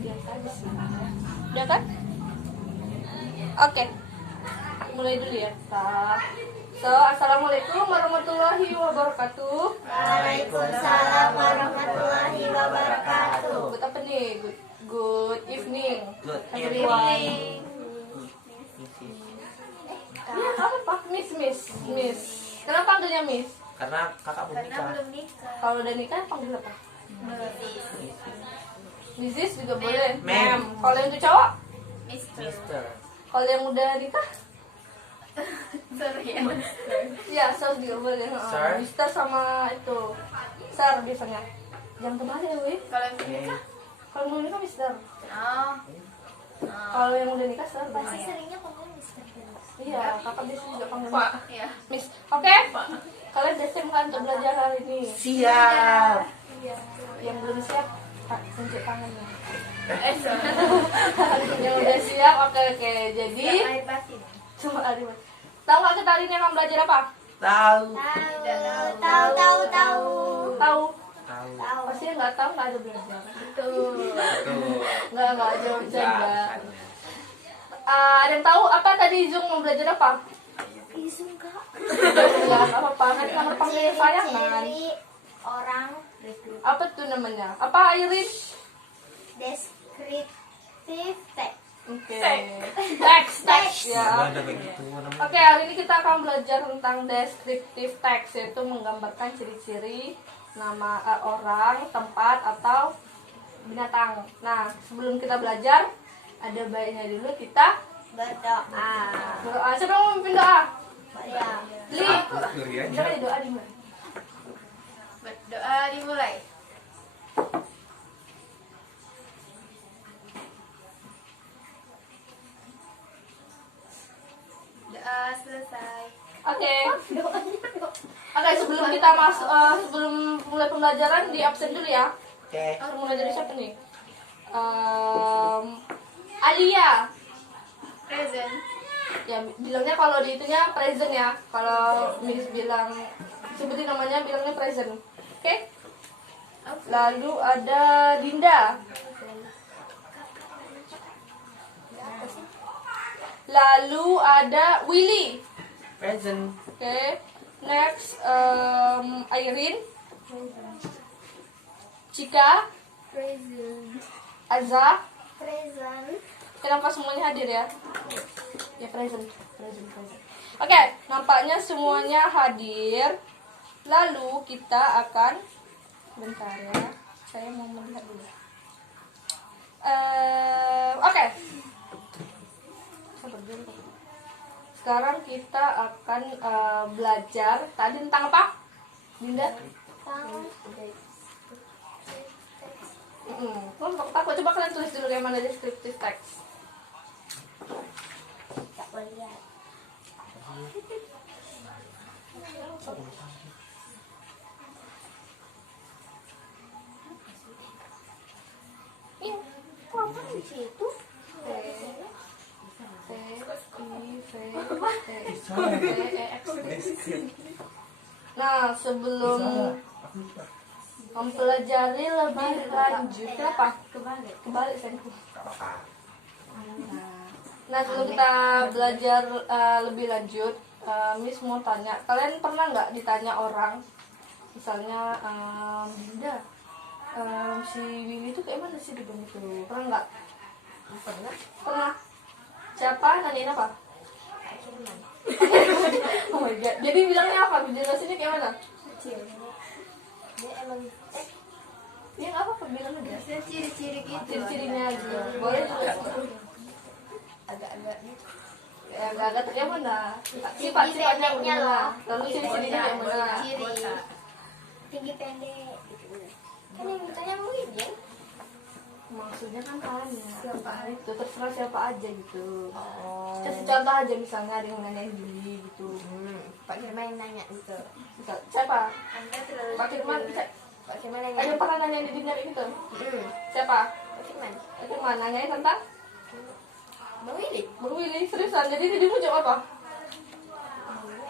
Lihat aja sih. Udah kan? Oke. Mulai dulu ya. So, assalamualaikum warahmatullahi wabarakatuh. Waalaikumsalam warahmatullahi wabarakatuh. Good apa nih? Good evening. Good everyone. evening. Ini apa Pak? Miss. Kenapa panggilnya Miss? Karena kakak belum Karena nikah. belum nikah. Kalau udah nikah panggil apa? Mrs juga Ma'am. boleh. Ma'am. Kalau yang untuk cowok? Mister. Kalau yang udah nikah? Sorry ya. Ya, sir juga boleh. Sir? Mister sama itu sir biasanya. Jangan kemana ya, Wi? Kalau yang nikah? Kalau mau nikah Mister. Oh. Kalau yang udah nikah sir. Pasti seringnya panggil Mister. Iya, kakak biasanya juga panggil Pak. Iya. Miss. Oke? Kalian udah siap kan untuk belajar hari ini? Siap. Iya. Yang belum siap, Pak, tunjuk tangannya. Sorry. Yang udah siap, oke. Jadi, Air batin. cuma hari ini. Tahu nggak kita hari ini akan belajar apa? Tahu. Tahu. Tahu? Tahu. Pasti nggak tahu nggak ada belajar. Betul. Betul. Nggak jauh bercanda. Ada yang tahu apa tadi Zoom mau belajar apa? Isung kak. Ya, apa nanti nama panggil sayangan. Ciri orang Apa tuh namanya? Apa Irin? deskriptif teks. Oke. Teks ya. Ada kayak gitu. Oke, hari ini kita akan belajar tentang descriptive text, yaitu menggambarkan ciri-ciri nama orang, tempat atau binatang. Nah, sebelum kita belajar, ada baiknya dulu kita Berdoa. berdoa. Siapa yang mau memimpin doa? Ya. Li, jangan doa di mana? Berdoa dimulai. Doa selesai. Oke. Oke, sebelum kita masuk, sebelum mulai pembelajaran di absen dulu ya. Oke. Mulai dari siapa nih? Alia. Present. Ya, bilangnya kalau di itunya present ya. Kalau Miss bilang sebutin namanya bilangnya present. Oke? Lalu ada Dinda. Lalu ada Willy. Present. Oke. Next Irene, Cika, Present. Azza. Present. Kenapa semuanya hadir ya? Ya present. Oke, nampaknya semuanya hadir. Lalu kita akan bentar ya. Saya mau melihat dulu. Oke. Sabar dulu. Sekarang kita akan belajar tadi tentang apa? Dinda? Takut coba kalian tulis dulu kayak mana descriptive text. Tak boleh lihat. Kok apa di situ? Nah, sebelum mempelajari lebih lanjut, kenapa? Kebalik senku. Nah, sebelum kita belajar lebih lanjut, Miss mau tanya, kalian pernah nggak ditanya orang, misalnya, Dinda, si Willy itu kayak mana sih di itu? Pernah nggak? Pernah. Siapa? Nanyain apa? Oh my god. Jadi bilangnya apa? Jelasinnya kayak mana? Kecil. Dia emang Dia nggak apa-apa bilang aja. ciri-ciri gitu. Ciri-cirinya aja. Boleh juga. Agak-agak gitu. Ya agak yang mana? Sifat-sifatnya yang pendeknya mana? lah. Lalu ciri-cirinya yang mana? Ciri. Tinggi pendek gitu. Kan yang ditanya mungkin ya. Maksudnya kan tanya. Siapa? Itu terserah siapa aja gitu. Oh. Kasih contoh aja misalnya ada yang nanyain Billy gitu. Pak Firman yang nanya gitu. Misal, siapa? Anda terlalu Pak Firman. Pak Firman Ada nanya. yang pernah nanyain di dinner gitu? Siapa? Pak Firman. Pak Firman nanyain tentang Bang Willy. Bang Willy, seriusan. Jadi tadi mau jawab apa?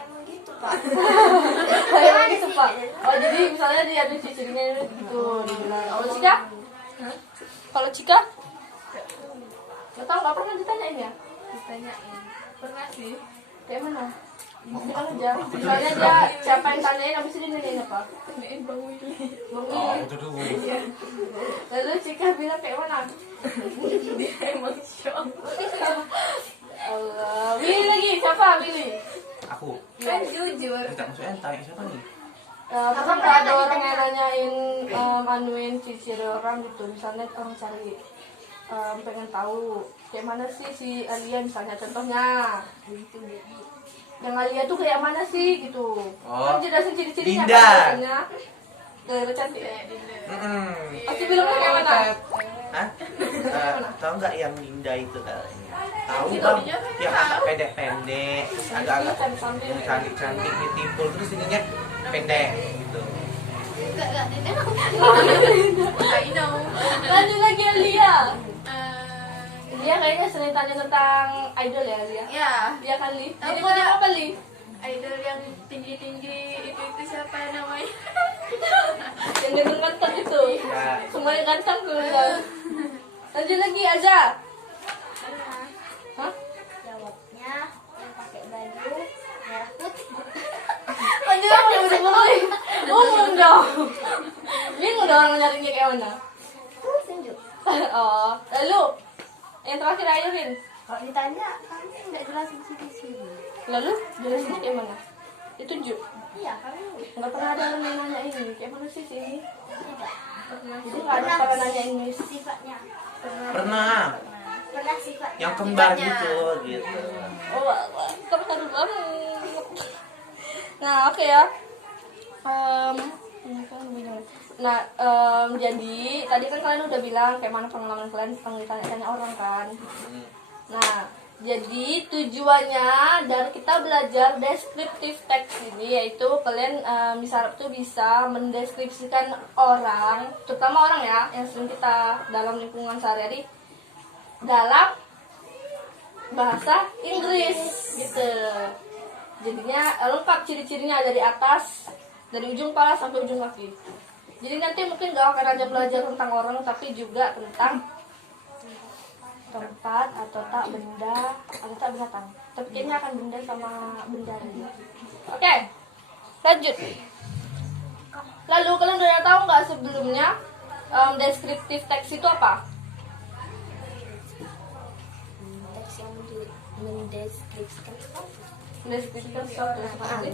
Emang gitu Pak. Kayak gitu Pak. Oh jadi misalnya dia ada ciri-cirinya gitu dibilang. Kalau Cika? Kalau Cika? Gak tau, gak pernah ditanyain ya? Ditanyain. Pernah sih. Kayak mana? Bilang aja. Misalnya dia siapa yang tanyain, habis itu dia nanyain apa? Tanyain Bang Willy. Bang Oh, Willy. itu dulu. Lalu Cika bilang kayak mana? Dia emang shock. Allah. Willy lagi, siapa Willy? Aku. Kan jujur. Kita maksudnya tanya siapa nih? Pernah nggak ada orang yang nanyain anuin ciri orang gitu, misalnya orang cari pengen tahu kayak mana sih si Alia misalnya, contohnya yang Alia tuh kayak mana sih gitu. Kan jelasin ciri-cirinya Dinda. kan biasanya. Dari cantik. Pasti bilangnya kayak mana? Hah? Tahu nggak yang Dinda itu katanya? Tahu Gitu. bang, yang agak pendek-pendek, terus agak-agak Cantik-cantik. yang cantik-cantik, timpul, terus ininya pendek gitu. Enggak, Nenek. I know. Lanjut lagi Alia. Eh, Dia kayaknya sering tanya tentang idol ya Alia. ya, Dia kan Li. Tahu Jadi nggak? mau apa Li? idol yang tinggi-tinggi itu siapa namanya? Yang ganteng-ganteng itu. Ya. Semuanya ganteng tuh. Lanjut lagi Aza. Hah? Jawabnya yang pakai baju merah putih. Lanjut apa yang udah mulai? Ngomong dong. Bingung dong orang nyarinya kayak mana. Tunjuk. Oh, lalu yang terakhir ayo Rin. Kalau ditanya, kami nggak jelasin sini. Lalu jelasinnya kayak mana? Ditunjuk. Iya, kami Nggak pernah ada orang yang nanya ini. Kayak mana sih sini? tidak. Jadi nggak ada pernah nanyain Miss. Sifatnya. Pernah. Pernah sifatnya. Yang kembar Sifatnya. gitu. Oh, wah, terharu banget. Nah, oke ya. Nah, jadi tadi kan kalian udah bilang kayak mana pengalaman kalian tanya-tanya orang kan. Nah, jadi tujuannya dari kita belajar deskriptif teks ini yaitu kalian bisa mendeskripsikan orang, terutama orang ya yang sering kita dalam lingkungan sehari-hari dalam bahasa Inggris gitu. Jadinya lengkap ciri-cirinya dari atas, dari ujung kepala sampai ujung kaki. Jadi nanti mungkin gak akan hanya belajar tentang orang, tapi juga tentang tempat atau tak benda atau tak binatang. Tapi kayaknya akan benda sama benda ini. Oke, lanjut. Lalu kalian udah tahu nggak sebelumnya deskriptif teks itu apa? Teks yang mendeskripsikan sesuatu. Deskriptif sesuatu seperti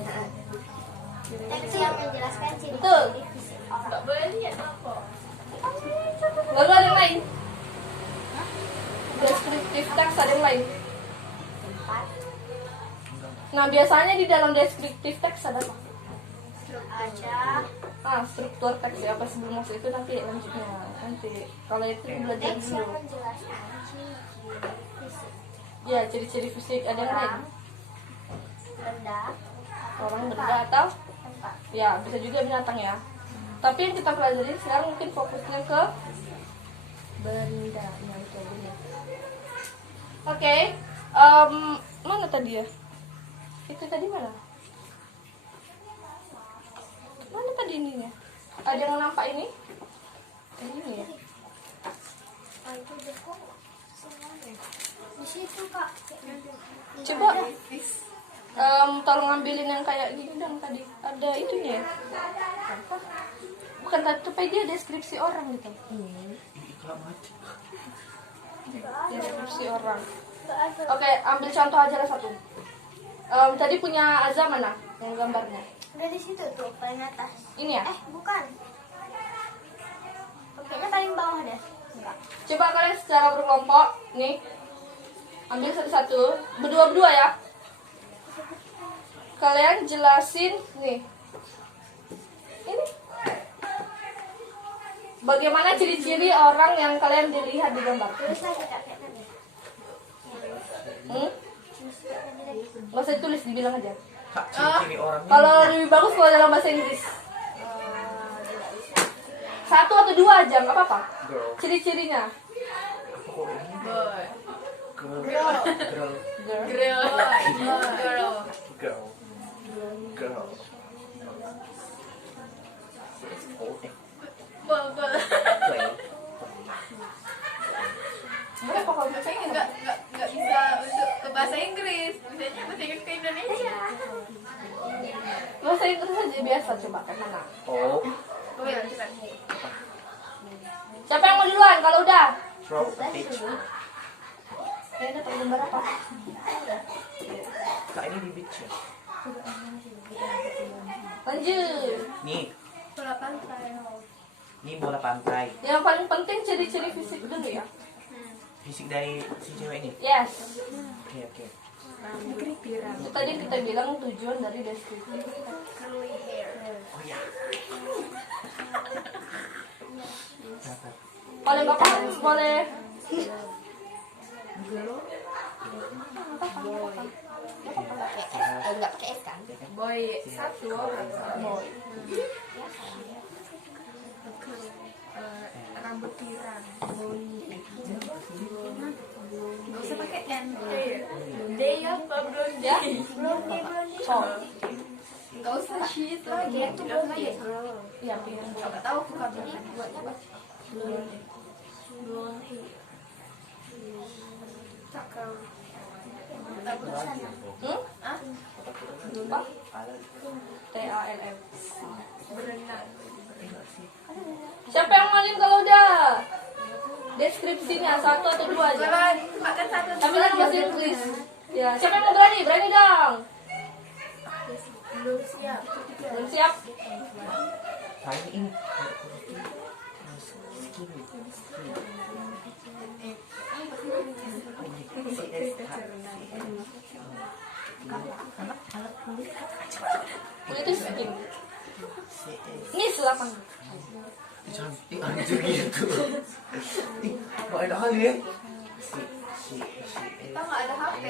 Teks yang menjelaskan ciri Betul. fisik orang. Nggak boleh lihat apa. Lalu ada yang lain? Deskriptif teks ada yang lain? Tempat, Nah biasanya di dalam deskriptif teks ada apa? ada Struktur teks ya, apa sebelum masuk itu nanti lanjutnya nanti. Kalau itu belajar teks dulu. yang menjelaskan ciri fisik Ya ciri-ciri fisik ada yang lain. orang, benda, Orang benda atau tempat. ya bisa juga binatang ya. Tapi yang kita pelajari sekarang mungkin fokusnya ke benda. Nah itu benda. Oke, mana tadi ya? Itu tadi mana? Mana tadi ininya? Ada yang nampak ini? Ini ya. Itu deh kok. Di situ kak. Coba tolong ambilin yang kayak gini dong tadi. Ada itunya ya? Bukan tapi dia deskripsi orang gitu. Deskripsi orang. Oke, ambil contoh aja lah satu. Tadi punya Azza mana? Yang gambarnya. Udah di situ tuh paling atas. Ini ya? Bukan. Kayaknya paling bawah deh. Enggak. Coba kalian secara berkelompok nih. Ambil satu-satu, berdua-berdua ya. Kalian jelasin nih. Ini. Bagaimana ciri-ciri orang yang kalian dilihat di gambar? Tulis lagi kak kayak tadi. Nggak usah ditulis, dibilang aja. Kak, ciri-ciri orangnya. Kalau lebih bagus kalau dalam bahasa Inggris. Satu atau dua aja, nggak apa-apa. Girl. Ciri-cirinya. Boy. Girl. Girl. Girl. Girl. Girl. Girl. Boy. Play. Berapa kalau bahasa Saya Inggris? nggak bisa untuk ke bahasa Inggris. Bisanya bahasa Inggris ke Indonesia. Bahasa Inggris aja biasa, coba kayak mana? Oh, Oh ya, cepat. Siapa yang mau duluan kalau udah? throw a pitch. Kayaknya pakai gambar apa? Kak ini di beach ya? Lanjut. Nih, Bola pantai. ini bola pantai. Yang paling penting ciri-ciri fisik dulu ya. Fisik dari si cewek ini. Yes. Oke, oke. Itu tadi kita bilang tujuan dari deskripsi. Curly hair. Oh ya. Dapat. Boleh bapak, boleh. Enggak pakai S kan? Boy satu orang. Boy. Rambut pirang. Nggak usah pakai N. D apa blonde? Ya? Blondie. Oh. Nggak usah sheet lagi. Dia tuh blondie. Iya, pilih. Nggak tahu aku kabar. Buatnya apa? Cakep. Hmm? Ah, Apa? TALM. berenang. Siapa yang malin kalau udah? Deskripsinya satu atau dua aja. Jalan, makan satu. Tapi dalam bahasa Inggris. Ya, siapa yang mau berani? Berani dong. Belum siap. Belum siap? Paling ini. Kulit itu skin. Ini selapan. Cantik anjir gitu. Ih, mau enak kali ya. Si Kita nggak ada HP.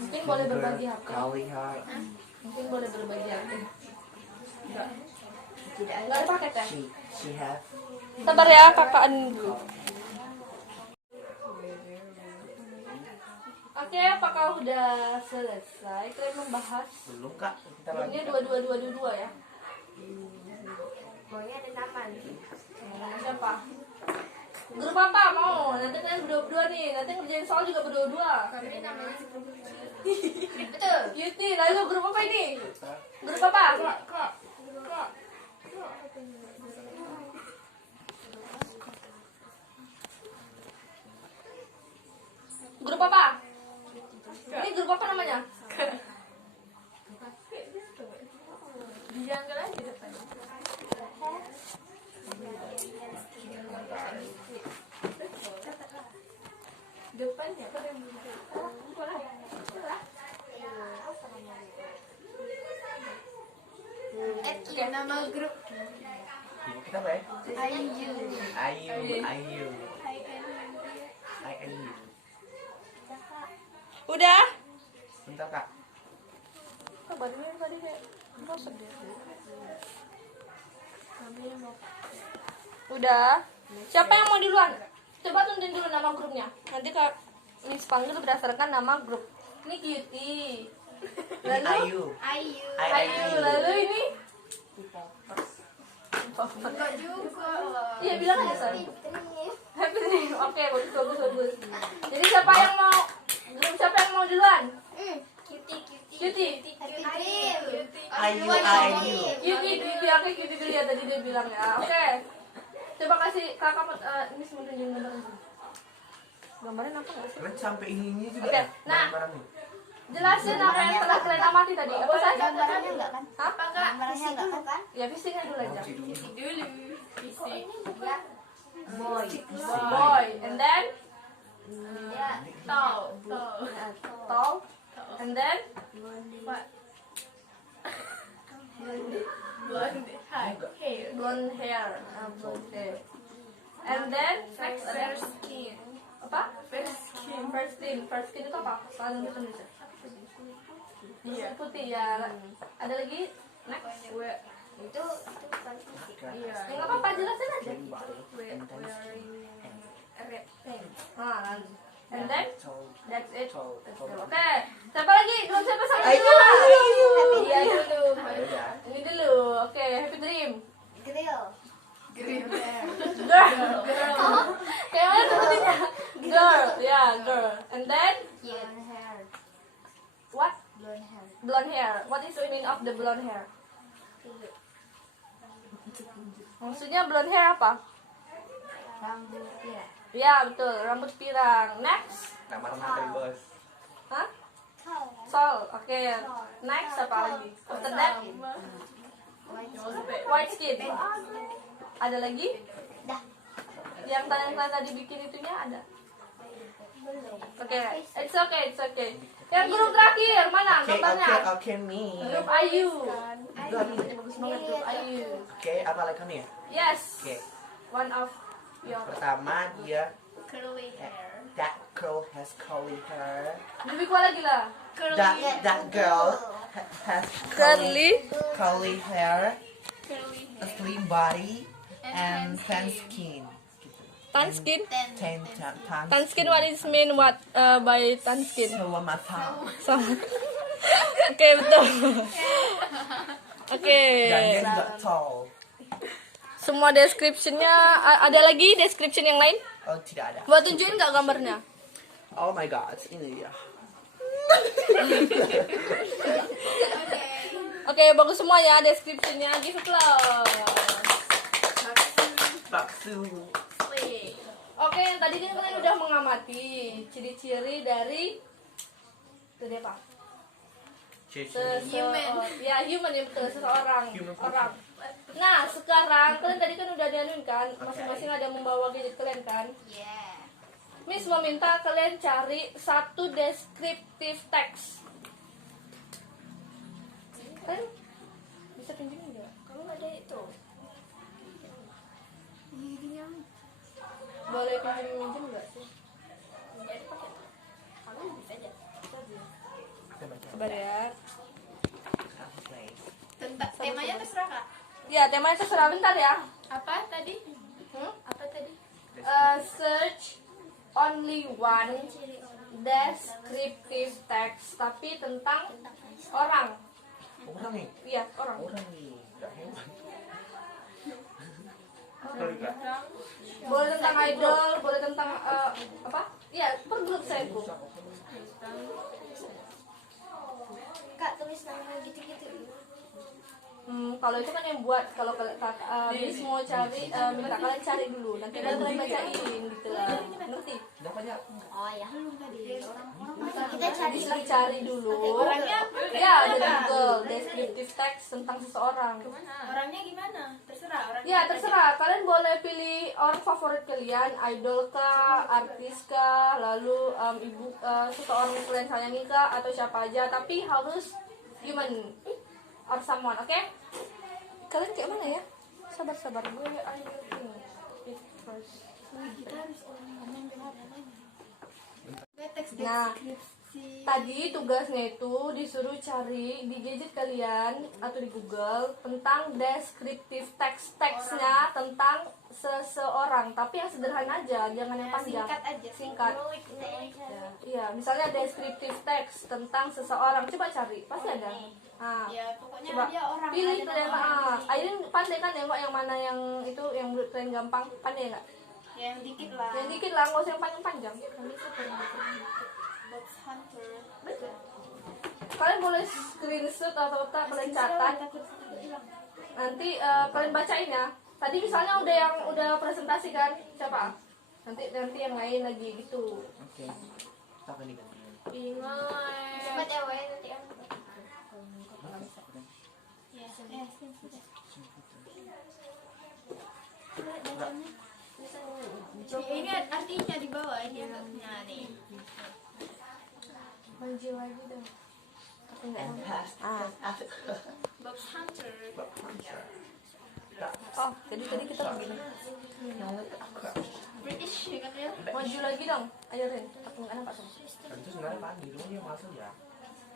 Mungkin boleh berbagi HP. Kali hai. Mungkin boleh berbagi HP. Enggak. Enggak ada paket ya? She have. Sabar ya, kakaan dulu. Oke, apakah udah selesai? Kalian membahas. Belum kak, kita Ini lanjut. dua ya? Pokoknya ada nama nih. Siapa? Grup apa mau? Nanti kalian berdua-berdua nih. Nanti ngerjain soal juga berdua-dua. Kami namanya Betul. Beauty. Lalu grup apa ini? Grup apa? Kok. Grup apa? Ini grup apa namanya? Dijanggal aja depan. Depannya apa yang Oke. nama grup Kita apa ya? Ayu. Ayu. I and you. Udah? Bentar kak. Kabarnya tadi kayak gosok deh. Udah. Siapa yang mau duluan? Coba tunjukin dulu nama grupnya. Nanti Kak Miss panggil berdasarkan nama grup. Ini Cutie. Ini Lalu Ayu. Ayu. Lalu ini Enggak juga. iya bilang aja San. Happy Dream. Oke, bagus. Jadi siapa yang mau siapa yang mau duluan? Cutie. Ayu. Cutie. Oke, Cutie dulu ya tadi dia bilang ya. Oke. Coba kasih kakak ini semua tunjukin gambarnya. Gambarnya apa nggak sih? Kalian sampai ini juga. Oke, nah. barang-barang nih. Jelasin apa yang telah kalian amati tadi. Apa saya? Gambarannya enggak kan? Apa enggak? Gambarannya enggak kan? Ya fisiknya dulu aja. Dulu. Fisik. Ya. Boy. Boy, and then Ya. Tall. tall, and then What? Blonde hair. blonde hair, blonde hair. And then next Fair ada skin. apa? Fair skin. First skin itu apa? Soalnya bahasa Indonesia. Iya. Putih ya. Ada lagi next. Itu paling fisik. Iya. Yang apa? Jelasin aja. Wearing red pants. Nah, and then that's it. Tall. Oke, siapa lagi? Belum siapa sama Ayu. Iya dulu. Ayo ya. Ini dulu. Oke, Happy Dream. Grill. Green hair. Girl. And then Blonde hair. what? Blonde hair. Blonde hair. What is the meaning of the blonde hair? Maksudnya blonde hair apa? Rambut pirang. Ya betul, rambut pirang. Next, Nama materi bos. hah? Tall. Sol. Oke. Next apa lagi? After that, white skin. Ada lagi? Dah. Yang kalian tadi bikin itunya ada? Oke, it's okay. Yang grup terakhir mana gambarnya? Oke, me. Grup Ayu. Bagus banget grup Ayu. Oke, apa lagi kamu ya? Yes. Oke. One of your. Pertama dia Curly hair. that girl has curly hair. Lebih kuat lagi lah. That girl has Curly. curly hair, Curly a hair. slim body, and tan skin. Tan skin. Tan Tan skin. What is mean by tan skin? Sewa mata. Sama. Oke betul. Oke. Dan dia juga tall. Semua descriptionnya ada lagi description yang lain? Oh, tidak ada. Buat tunjukin nggak gambarnya? Oh my god, ini dia. Oke, bagus semua ya descriptionnya. Give applause. Baksu. Oke, yang tadi kan kalian udah mengamati ciri-ciri dari tadi apa? Ya human ya betul, seseorang. Human. Orang. Nah, sekarang kalian tadi kan udah dianuin kan, masing-masing ada membawa gadget kalian kan? Yeah. Miss meminta kalian cari satu deskriptif teks. Kalian bisa pinjemin nggak? Kamu ada itu? Boleh pinjem nggak sih? Kamu bisa aja. Sabar ya. Tentang temanya terserah kak. Ya, temanya terserah bentar ya. Apa tadi? Hmm? Apa tadi? Search only one descriptive text, tapi tentang orang. Orang nih. Iya, orang. Orang nih. Gak hewan. Sorry, Kak. Boleh tentang idol, boleh tentang apa? Iya, per grup saya bu. Kak tulis nama gitu-gitu. Kalau itu kan yang buat, kalau Miss mau cari, minta kalian cari dulu, nanti baru kalian bacain gitu lah, ngerti? Udah banyak. Oh ya. Kita cari dulu. Orangnya Ya, ada di Google, descriptive text tentang seseorang. orangnya gimana? Terserah orangnya. Ya, terserah. Kalian boleh pilih orang favorit kalian, idol kah, artis kah, lalu ibu seseorang yang kalian sayangi kah, atau siapa aja. Tapi harus human or someone, oke? Kalian kayak mana ya? Sabar. Gue ayo ini. First. Nah, tadi tugasnya itu disuruh cari di gadget kalian atau di Google tentang deskriptif teksnya tentang seseorang, tapi yang sederhana aja, jangan yang panjang. Singkat aja. Singkat. Iya, misalnya deskriptif teks tentang seseorang, coba cari, pasti ada. Nah, Ya pokoknya coba dia orang. pilih ada kalian. nama. Airin pandai kan nengok yang mana yang itu yang menurut kalian gampang, pandai nggak? Yang dikit lah. Yang dikit lah, nggak usah yang panjang-panjang. Box hunter. Kalian boleh screenshot atau kalian catat. Nanti kalian bacain ya. Tadi misalnya udah presentasi kan, siapa? Nanti yang lain lagi gitu. Oke. Apa nih? Ingat. Cepat ya, Wei, nanti kan. Ini artinya di bawah ini artinya nih. Maju lagi dong. Aku nggak And enak. pass. Box hunter. Oh, jadi tadi kita begini. British kan ya? Maju lagi dong. Ayo Ren, aku nggak nampak tuh. Itu sebenarnya pagi dulu dia masuk ya.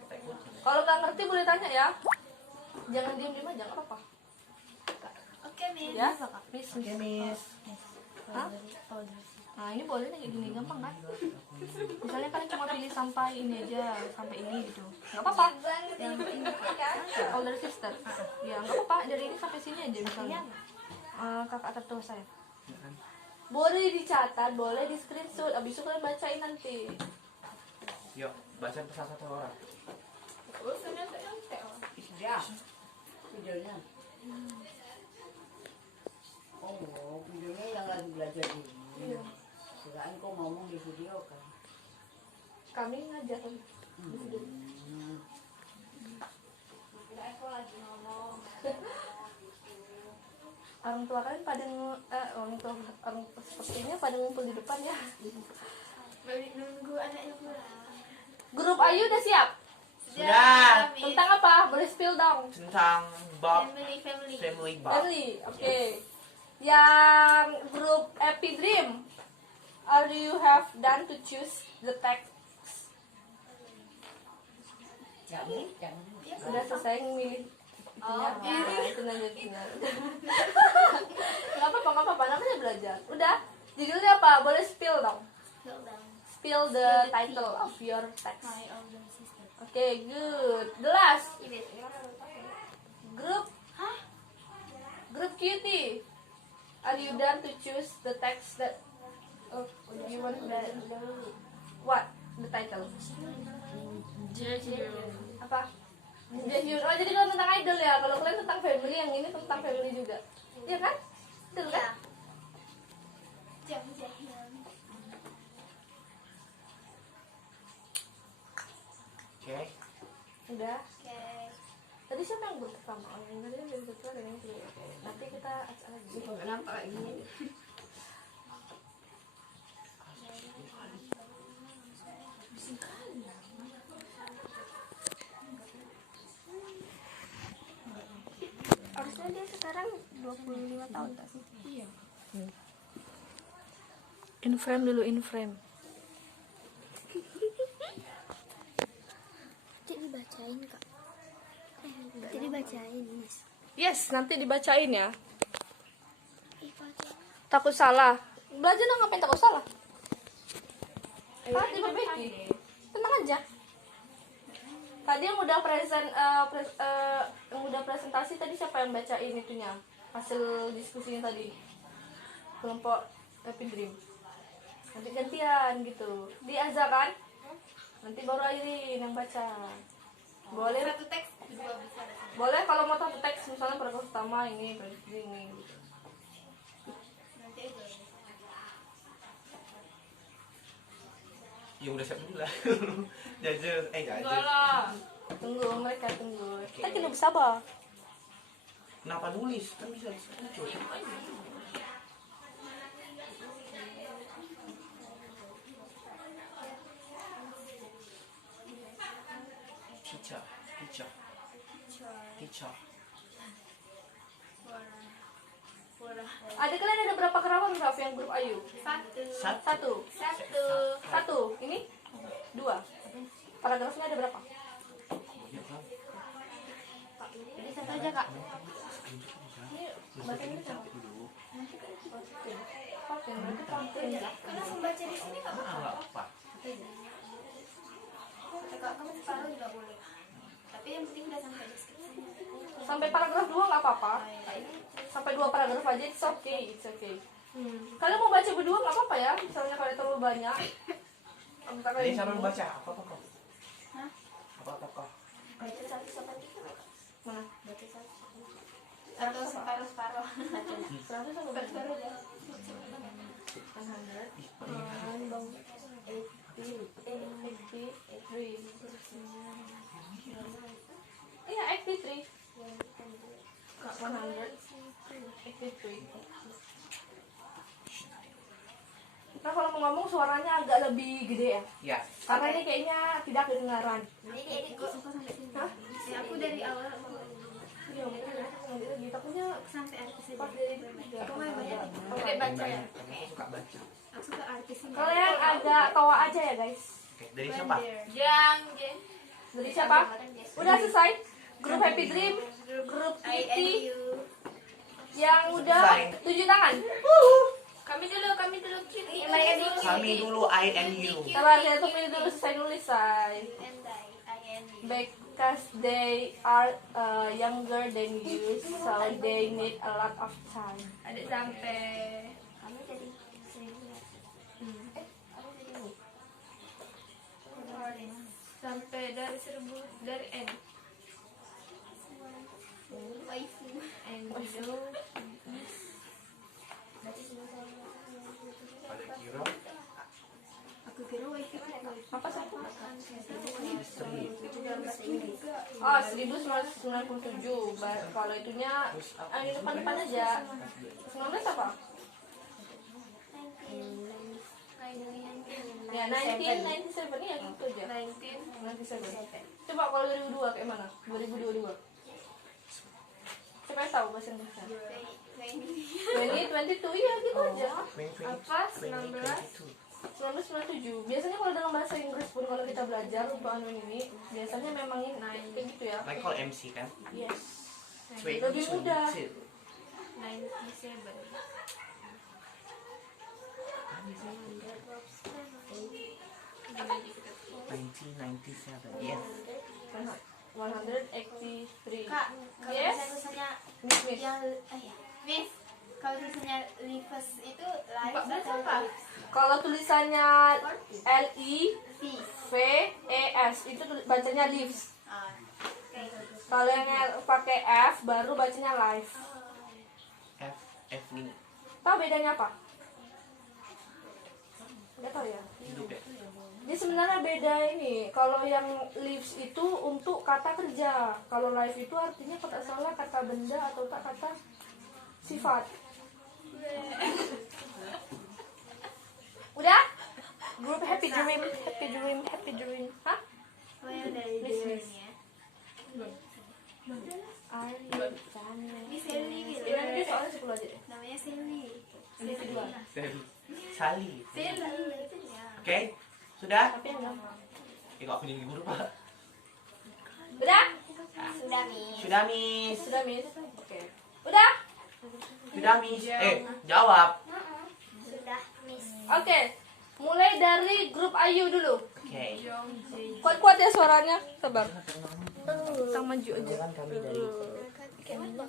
Kita ikutin. Kalau nggak ngerti boleh tanya ya. Jangan diem aja, nggak apa-apa. Oke nih. Ya, Miss. Oke, Miss. Hah? Nah, ini boleh nih kayak gini, gampang kan? Misalnya kalian cuma pilih sampai ini aja, sampai ini gitu. Nggak apa-apa. Yang ini older sister. Ya, nggak apa-apa. Dari ini sampai sini aja misalnya. Kakak tertua saya. Boleh dicatat, boleh di screenshot. Abis itu kalian bacain nanti. Yuk, bacain pesan satu orang. Urusannya nyontek. Ya, videonya. Oh, videonya yang lagi belajar ini. Iya. Kirain kok ngomong di video kan. Kami ngajar kan. Kira aku lagi ngomong. Orang tua kalian pada orang sepertinya pada ngumpul di depan ya. Balik nunggu anaknya pulang. Grup Ayu udah siap? Sudah. Tentang apa? Boleh spill dong. Tentang Bob Family. Family Bob. Family, oke. Yang grup Happy Dream, are you have done to choose the text? Jangan. Udah selesai milih itunya. Itu nanya. Nggak apa-apa, namanya belajar. Udah, judulnya apa? Boleh spill dong. Spill the title of your text. Oke, good. The last, group Cutie. Are you done to choose the text that you want to what? The title. Apa? Jaehyun. Oh, jadi kalau tentang idol ya. Kalau kalian tentang family, yang ini tentang family juga. Iya kan? Betul kan? Oke. Udah. Tadi siapa yang grup pertama? Oh, yang tadi yang kedua dan yang kedua. Nanti kita acak lagi. Kenapa kayak gini? Harusnya dia sekarang 25 tahun tak sih? Iya. In frame dulu, in frame. Nanti dibacain kak. Nanti dibacain mas. Yes, nanti dibacain ya. Takut salah. Belajar dong, ngapain takut salah? Harus diperbaiki. Tenang aja. Tadi yang udah yang udah presentasi tadi siapa yang bacain itunya? Hasil diskusinya tadi. Kelompok Happy Dream. Nanti gantian gitu. Di Azza kan? Nanti baru Airin yang baca. Boleh. Satu teks dua bisa. Boleh kalau mau satu teks misalnya paragraf pertama ini, paragraf ini gitu. Nanti aja. Ya udah siap dulu lah. Jajal. Enggak lah. Tunggu, mereka tunggu. Kita kena bersabar. Kenapa nulis? Kan bisa muncul. Teacher. Ada kalian ada berapa paragraf yang grup Ayu? Satu. Satu. Ini? Dua. Paragrafnya ada berapa? Jadi satu aja kak. Ini baca ini kan? Oke, berarti pantun. Karena membaca di sini nggak Ah, nggak apa. Kamu separuh juga boleh. Tapi yang penting udah sampai deskripsinya. Sampai paragraf 2 nggak apa-apa. Sampai 2 paragraf aja, it's okay. Kalian mau baca berdua nggak apa-apa ya. Misalnya kalian terlalu banyak. Ini siapa yang baca? Apa tokoh? Hah? Apa tokoh? Baca satu sampai tiga. Mana? Baca satu. Atau separuh-separuh. Seratus sama berapa? Separuh aja. 83. Iya, 83. 183. Nah, kalau mau ngomong suaranya agak lebih gede ya. Ya. Karena ini kayaknya tidak kedengaran. Ini edit kok sampai sini. Hah? Ya, aku dari awal Iya, mungkin aku ngomong lagi. Takutnya sampai artis pas aja. dari Aku mau yang baca. Oke, baca ya. Karena aku suka baca. Aku suka artis ini. Kalian agak tawa aja ya, guys. Oke, dari siapa? Jen. Dari siapa? Udah selesai? Grup Happy Dream, grup Kitty, yang udah 7 tangan. Kami dulu Kitty. Kami dulu I and you. Sabar, saya tuh pilih dulu selesai nulis, say. Because they are younger than you, so they need a lot of time. Ada sampai Kamu jadi sini. Kamu jadi ini. Oh, 1997. Kalau itunya di depan-depan aja. 19 apa? Ya, 1997 ya gitu aja. 97. Coba kalau 2002 kayak mana? 2022. Siapa yang tahu bahasa Indonesia? 2022 ya gitu aja. Apa? 19? 1997. Biasanya kalau dalam bahasa Inggris pun kalau kita belajar untuk anu ini, biasanya memang ini kayak gitu ya. Like kalau MC kan? Yes. 20, Lebih mudah. 22. 97. 1997. Yes. 183. Kak, kalau Yes. misalnya tulisannya Miss, miss. yang Miss, kalau tulisannya Lives itu live Mbak, atau apa? lives? Kalau tulisannya LIVES itu bacanya lives. Ah, Kalau yang pakai F baru bacanya live. F nih. Tahu bedanya apa? Nggak tahu ya. Hidup ya. Dia sebenarnya beda ini. Kalau yang lives itu untuk kata kerja. Kalau live itu artinya kalau tak salah kata benda atau tak kata sifat. Udah? Grup happy dream, happy dream, happy dream. Hah? oh ya dari Miss, miss. dreamnya. Ini Sally gitu. Ya, nanti soalnya 10 aja deh. Namanya Sally. Individual. Sally. Sally. Oke? Sudah? Tapi yang gampang. Kok aku jadi guru, Pak? Udah? Sudah Miss. Sudah, Miss. Sudah, Miss? Oke. Udah? Sudah, Miss. Jawab. Sudah Miss. Oke. Mulai dari grup Ayu dulu. Oke. Kuat-kuat ya suaranya. Sabar. Kita maju aja. Kan kami dari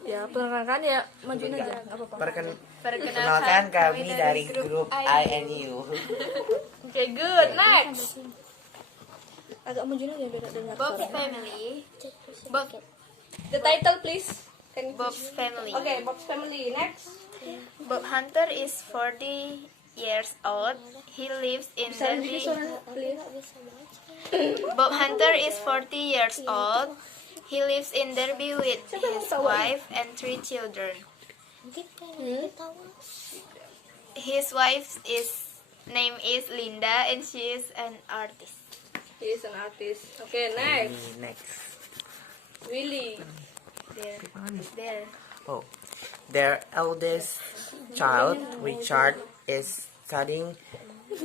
Ya, perkenalkan ya, majuin aja. Enggak apa-apa. Perkenalkan kami dari grup INU. Oke, good. Next. Agak majuin aja biar dengar Bob's suara. Family. Bob, The title please. Can you Bob's Family. Okay, Bob's Family. Next. Bob Hunter is 40 years old. He lives in Bisa Derby. suaranya, please. Bob Hunter is 40 years old. He lives in Derby with his wife and 3 children. His wife's name is Linda and she is an artist. He is an artist. Okay, next. Next. Willy. There. Oh, their eldest child, Richard, is studying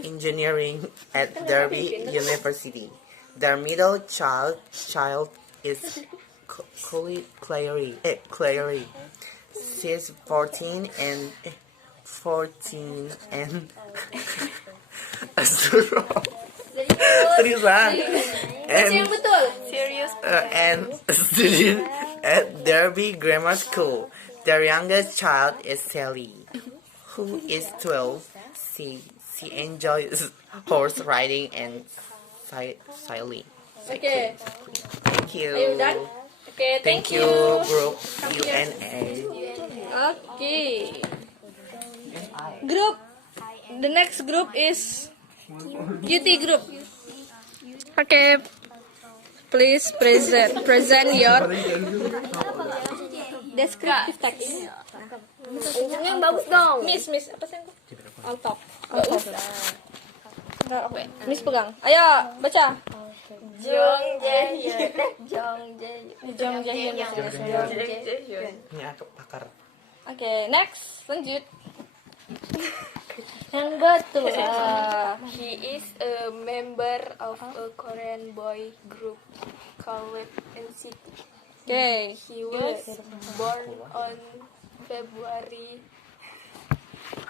engineering at Derby University. Their middle child is Clary. She's 14 and seriusan Yang betul. Serious. and student at Derby Grammar School. Their youngest child is Sally, who is 12. She enjoys horse riding and sailing. Okay. Thank you. Are you done? Okay, Thank you, group UNA. Okay. Group. The next group is Cutie group. Okay. Please present your descriptive text. Yang bagus dong. Miss apa sih? On top. Miss pegang. Ayo baca. Jong Jaehyun. Jong Jaehyun. Jong Jaehyun. Ini aku pakar. Oke, next lanjut. Yang betul. He is a member of a Korean boy group called NCT. Oke. He was born on February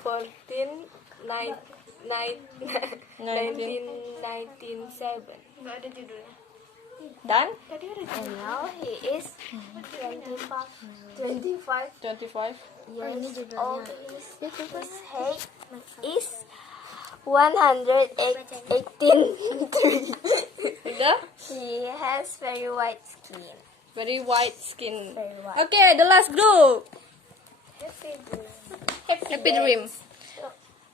14, 1997. Nggak ada judulnya. Dan And now he is 25 25. years old. His height is 118. Udah? He has very white skin. Very white skin. Very white. Oke, the last group. Happy Happy dream.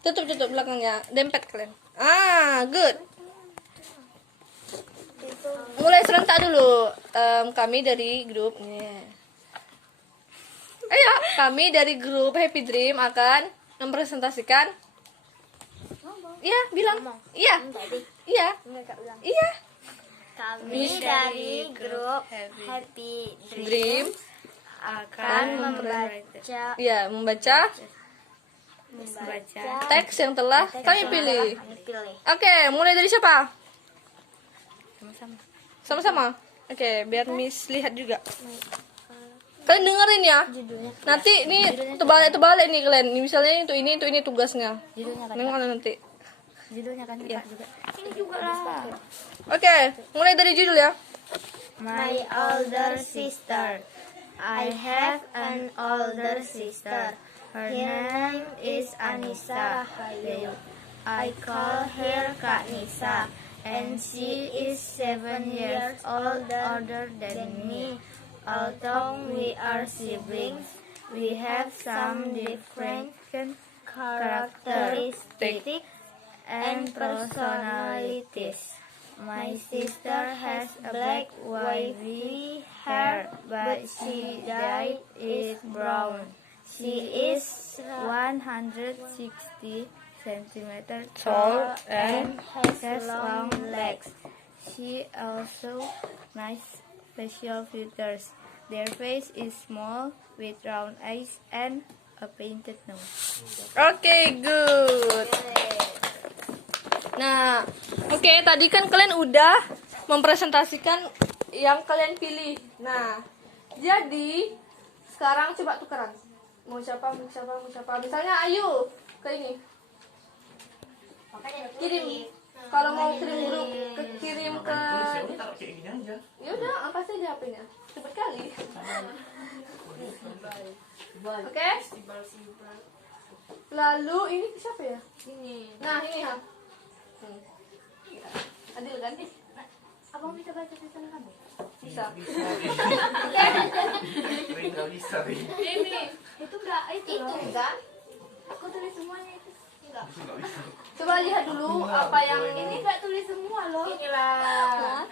Tutup belakangnya. Dempet kalian. Ah, good. Mulai serentak dulu. Kami dari grupnya. Ayo, kami dari grup Happy Dream akan mempresentasikan. Iya, bilang. Iya. Iya. Iya. Kami dari grup Happy Dream akan membaca membaca teks yang telah kami pilih. Oke, mulai dari siapa? Sama-sama. Oke, biar Miss lihat juga. Kalian dengerin ya. Nanti ini terbalik nih kalian. Ini misalnya itu ini tugasnya. Dengar nanti. judulnya kan Iya. juga. Ini juga lah. Oke, mulai dari judul ya. My older sister. I have an older sister. Her name is Anissa Hayu. I call her Kak Nisa, and she is 7 years older than me. Although we are siblings, we have some different characteristics and personalities. My sister has black wavy hair, but she dyed it brown. She is 160 centimeters tall and has long legs. She also nice facial features. Their face is small with round eyes and a painted nose. Oke, good. Nah, oke, tadi kan kalian udah mempresentasikan yang kalian pilih. Nah, jadi sekarang coba tukeran. Mau siapa? Misalnya Ayu ke ini. Kirim. Kalau mau kirim grup, kirim ke. Ya udah, apa sih di HP-nya? Cepet kali. Oke. Lalu ini ke siapa ya? Ini. Nah, ini ha. Adil kan? Abang bisa baca tulisan kamu? Bisa. Ini. Itu enggak. Aku tulis semuanya itu. Enggak. Coba lihat dulu apa yang ini enggak tulis semua loh. Inilah.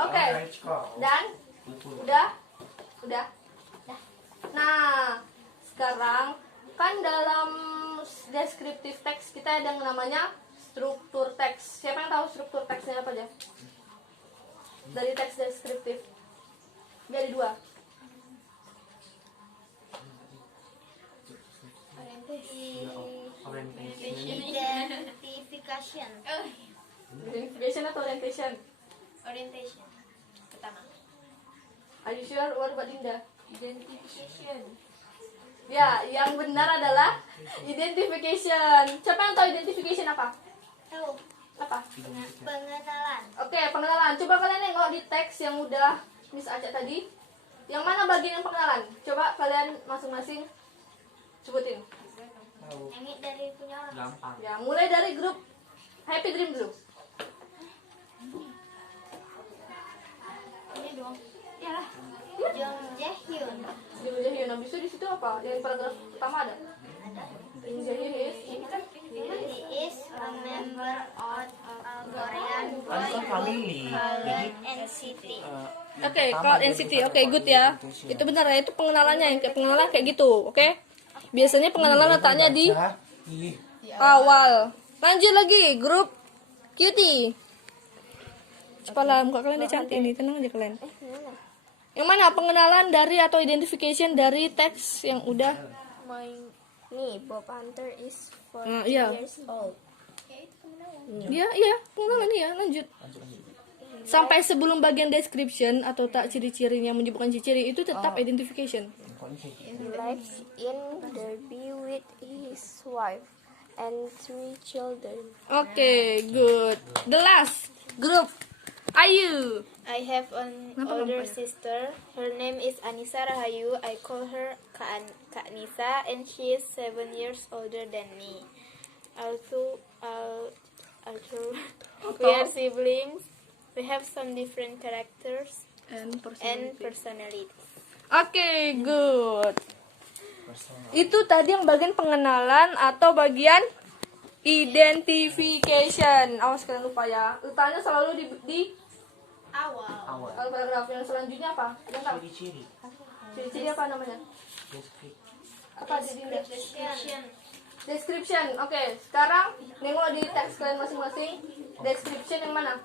Oke. Dan udah. Nah, sekarang kan dalam deskriptif teks kita ada yang namanya struktur teks. Siapa yang tahu struktur teksnya apa aja? Dari teks deskriptif. Jadi dua. Identification. Identification atau orientation? Orientation. Pertama. Are you sure? What about Dinda? Identification. Ya, yang benar adalah identification. Siapa yang tahu identification apa? Tahu. Apa? Pengenalan. Oke, pengenalan. Coba kalian nengok di teks yang udah Miss Acak tadi. Yang mana bagian yang pengenalan? Coba kalian masing-masing sebutin. Ini dari punya orang. Ya, mulai dari grup Happy Dream dulu. Ini dong. Ya. Jung Jae-hyun. Jung Jae-hyun. Habis itu di situ apa? Yang paragraf pertama ada. Jung Jae-hyun is He is a member of Korean boy family. called NCT. Oke, called NCT. Oke, good ya. Itu benar ya, itu pengenalannya yang kayak pengenalan kayak gitu, oke? Biasanya pengenalan letaknya di awal. Lanjut lagi, grup Cutie. Kepala muka kalian udah cantik nih, tenang aja kalian. Yang mana pengenalan dari atau identification dari teks yang udah? Bob Hunter is 4 Iya. years old. Iya, pengenalan ya, lanjut. Sampai sebelum bagian description atau tak ciri-cirinya menyebutkan ciri-ciri itu tetap identification. He lives in Derby with his wife and 3 children. Oke, good. The last group Ayu. I have an older sister. Her name is Anissa Rahayu. I call her Kak Nisa, and she is 7 years older than me. Although we are siblings, we have some different characters And and personalities. Oke, good. Itu tadi yang bagian pengenalan atau bagian Identification. Awas kalian lupa ya. Letaknya selalu di Awal. Awal. awal paragraf. Yang selanjutnya apa? Yang tahu? Ciri-ciri. Ciri-ciri apa namanya? Deskripsi. Apa jadinya? Description. Description. Oke, sekarang nengok di teks kalian masing-masing. Description yang mana?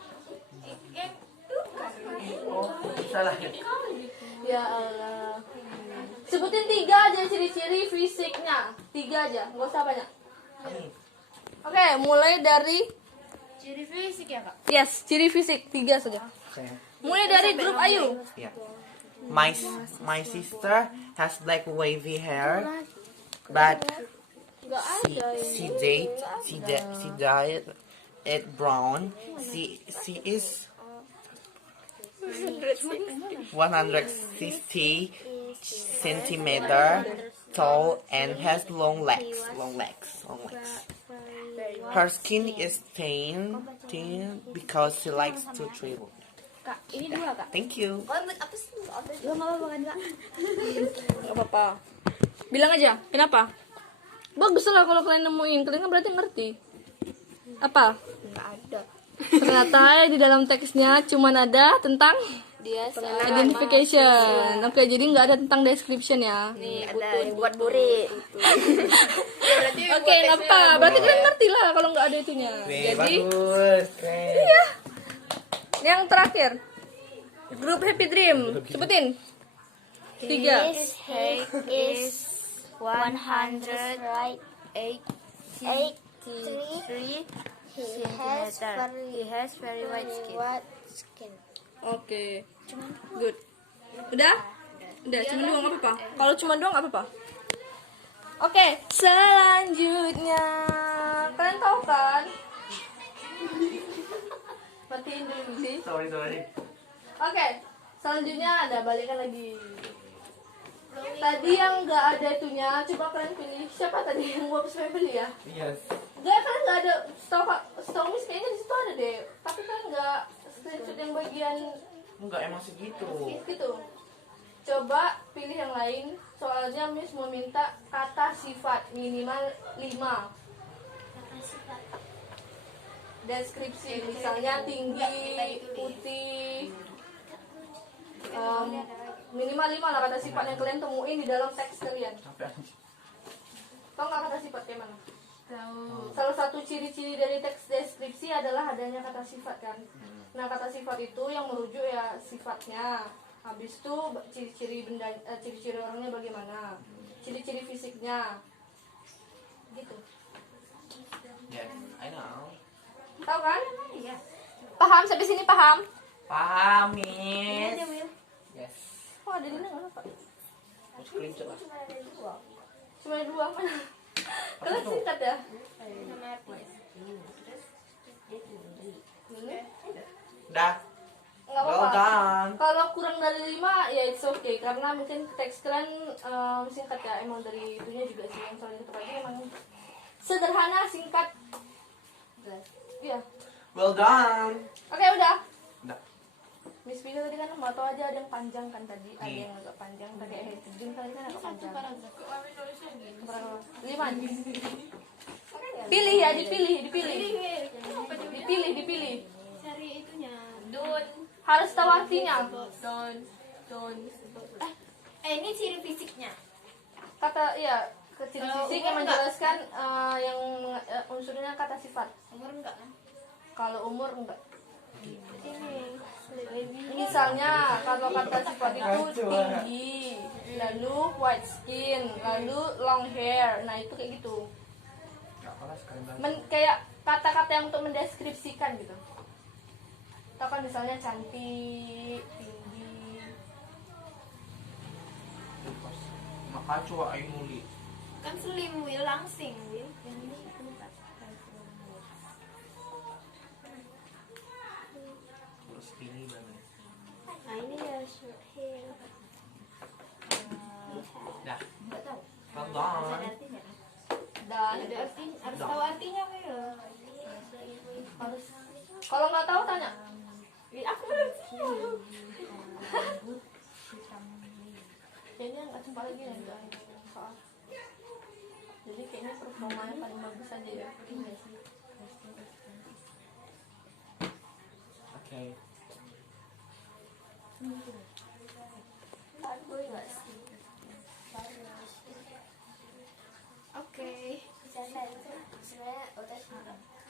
Oh, salah ya. Ya Allah. Sebutin 3 aja ciri-ciri fisiknya. 3 aja, nggak usah banyak. Oke, mulai dari Ciri fisik ya kak? yes, ciri fisik 3 saja. Oke. Mulai dari grup Ayu. Yeah. My sister has black wavy hair, but she dyed it brown. She is 160 centimeter tall and has long legs. Her skin is thin because she likes to travel. Kak, ini 2 kak. Thank you. Apa sih? Lo nggak apa-apa kan kak? Nggak apa-apa. Bilang aja, kenapa? Bagus lah kalau kalian nemuin. Kalian kan berarti ngerti. Apa? Nggak ada. Ternyata di dalam teksnya cuman ada tentang Dia identification. Oke, jadi nggak ada tentang description ya. nih ada yang buat buri. Oke, apa? Berarti kalian ngerti lah kalau nggak ada itunya. Jadi, Bagus. Keren. iya. Yang terakhir, grup Happy Dream. Sebutin. 3. His height is 183 centimeter. He has very white skin. Oke. Good. Udah? Udah, cuma 2 nggak apa-apa. Kalau cuma 2 nggak apa-apa. Oke, selanjutnya kalian tahu kan? Matiin dulu sih. Sorry. Oke, selanjutnya ada balikan lagi. Tadi yang nggak ada itunya, coba kalian pilih siapa tadi yang gua supaya beli ya? Yes. Nggak, kalian nggak ada. Setahu Miss kayaknya di situ ada deh. Tapi kan nggak screenshot yang bagian Enggak emang segitu. gitu. Coba pilih yang lain. Soalnya Miss mau minta kata sifat minimal 5. Deskripsi misalnya tinggi, putih, minimal 5 lah kata sifat yang kalian temuin di dalam teks kalian. Tahu nggak kata sifat kayak mana? Tahu. Salah satu ciri-ciri dari teks deskripsi adalah adanya kata sifat kan. Nah, kata sifat itu yang merujuk ya sifatnya. Habis itu ciri-ciri benda, ciri-ciri orangnya bagaimana? Ciri-ciri fisiknya. Gitu. Yes, I know. Tahu kan? Iya. Paham sampai sini paham? Paham, Miss. Yes. Oh, ada Dina nggak apa? Mau screenshot lah. Cuma 2 mana? Kalian singkat ya? Udah. Nggak Well apa-apa. done. Kalau kurang dari 5 ya it's okay karena mungkin teks kalian singkat ya, emang dari itunya juga sih yang soalnya itu aja emang sederhana singkat. Iya. Well done. Oke, udah. Udah. Miss Vina tadi kan mau tahu aja ada yang panjang kan tadi, ada yang agak panjang tadi kayak Jun tadi kan agak panjang. Berapa? 5. Pilih ya, dipilih. Cari itunya. Don. Harus tahu artinya. Don. Ini ciri fisiknya. Kata iya, ciri Kalau fisik umur yang enggak? menjelaskan yang unsurnya kata sifat. Umur enggak kan? Kalau umur enggak. Misalnya kalau kata sifat itu tinggi, lalu white skin, lalu long hair. Nah, itu kayak gitu. Kayak kata-kata yang untuk mendeskripsikan gitu. Atau kan misalnya cantik, tinggi. Maka coba ayo muli. Kan slim will langsing will. Terus pilih banget. Nah, ini ya short hair. Dah. Well done. Dan Harus tahu artinya will. harus, kalau nggak tahu tanya. Aku belum tahu. Kayaknya nggak jumpa lagi ya soal. Jadi kayaknya performanya paling bagus aja ya.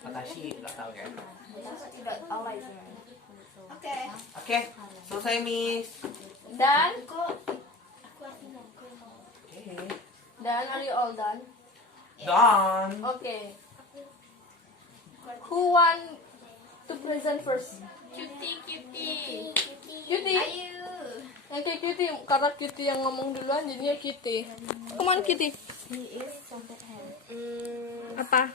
Watashi, nggak tahu ya. Tidak alay sebenarnya. Oke, selesai Miss. Dan Oke. are you all done? Done. Okay. Who want to present first? Cutie. Cutie. Yang kayak Cutie, karena Cutie yang ngomong duluan jadinya Cutie. Kemana Cutie? Apa?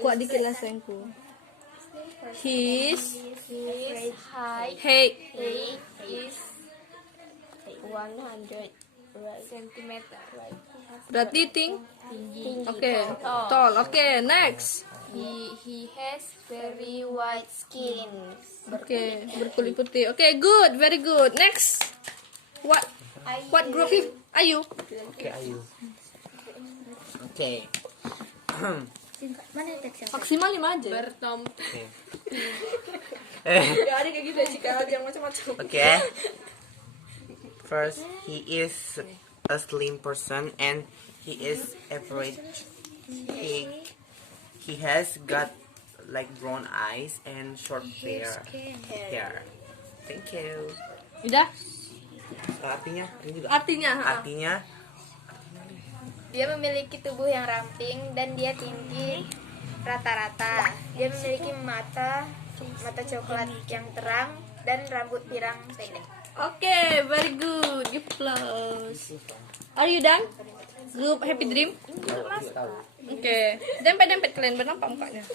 Kuat dikit lah sayangku. His height is 100 centimeter. berarti Oke. Tall. Oke, next. He has very white skin. Oke, berkulit putih. Oke, good, very good. Next. What group are you? Oke, ayo. Oke. Maksimal 5 aja. Oke. Gak ada kayak gitu ya, Cika. Yang macam-macam. Okay. First, he is a slim person and he is average. He has got like brown eyes and short hair. Thank you. Udah? Artinya, ini juga. Artinya, Artinya, Dia memiliki tubuh yang ramping dan dia tinggi rata-rata. Dia memiliki mata coklat yang terang dan rambut pirang pendek. Oke, very good. Give applause. Are you done? Group Happy Dream? tahu. Oke. Dempet-dempet kalian bernampak mukanya.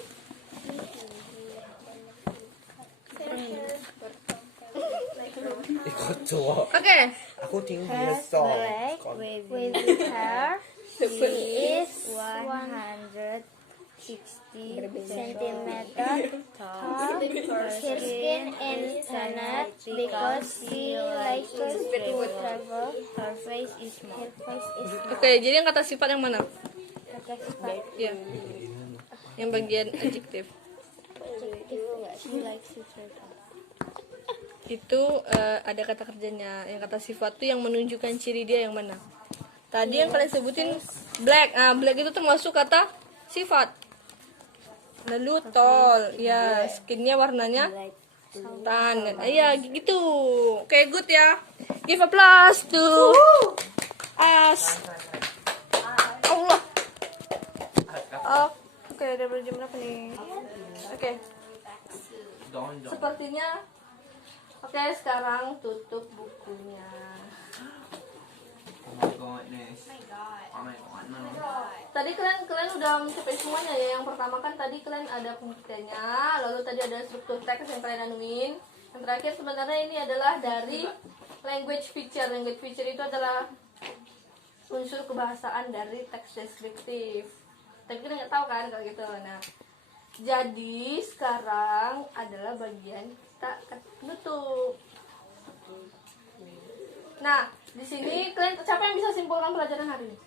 Ikut cowok. Oke. Aku tinggi so. With hair, she is 160 centimeter tall. Her skin is tanned because she likes to travel. Her face is small. Oke, jadi yang kata sifat yang mana? Iya. Yang bagian adjektif. She likes to travel. Itu ada kata kerjanya. Yang kata sifat itu yang menunjukkan ciri dia yang mana? Tadi yang kalian sebutin black. Black itu termasuk kata sifat. Lalu tall, ya skinnya warnanya tan. Iya gitu. Oke, good ya. Give applause to us. Allah. Oke, udah berjam berapa nih? Oke. Sepertinya. Oke, sekarang tutup bukunya. Tadi kalian udah mencapai semuanya ya. Yang pertama kan tadi kalian ada pengertiannya, lalu tadi ada struktur teks yang kalian anuin. Yang terakhir sebenarnya ini adalah dari language feature. Language feature itu adalah unsur kebahasaan dari teks deskriptif. Tapi kita nggak tahu kan kalau gitu. Nah, jadi sekarang adalah bagian kita tutup. Nah, di sini kalian siapa yang bisa simpulkan pelajaran hari ini?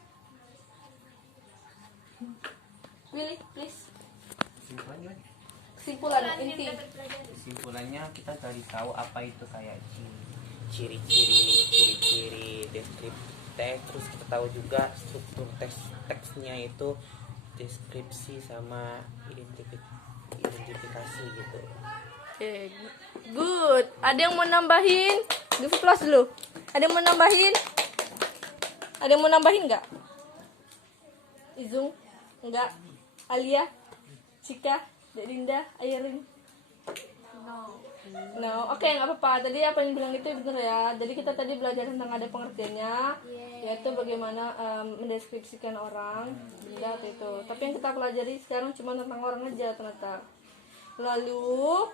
Willy, please. Kesimpulan inti. Kesimpulannya kita cari tahu apa itu kayak ciri-ciri deskriptif teks, terus kita tahu juga struktur teksnya itu deskripsi sama identifikasi gitu. Oke, good. Ada yang mau nambahin? Give applause dulu. Ada yang mau nambahin? Ada yang mau nambahin nggak? Izung? Enggak. Alia? Cika? Dek Dinda? Ayrin? No. Oke, nggak apa-apa. Tadi apa yang bilang itu benar ya. Jadi kita tadi belajar tentang ada pengertiannya, yaitu bagaimana mendeskripsikan orang, benda atau itu. Tapi yang kita pelajari sekarang cuma tentang orang aja ternyata. Lalu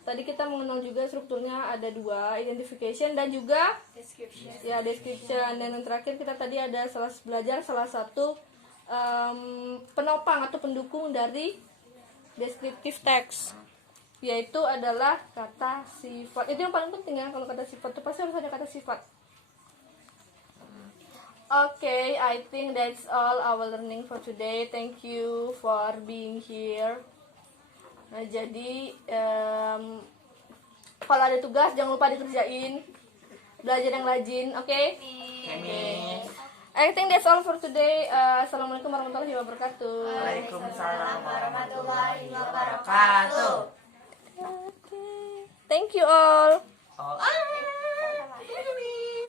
tadi kita mengenal juga strukturnya ada 2, identification dan juga description. Dan yang terakhir kita tadi ada belajar salah satu penopang atau pendukung dari deskriptif teks, yaitu adalah kata sifat. Itu yang paling penting ya. Kalau kata sifat itu pasti harus ada kata sifat. Okay, I think that's all our learning for today. Thank you for being here. Nah, jadi kalau ada tugas jangan lupa dikerjain. Belajar yang rajin, oke? Okay? I think that's all for today. Assalamualaikum warahmatullahi wabarakatuh. Waalaikumsalam warahmatullahi wabarakatuh. Thank you all. Oh.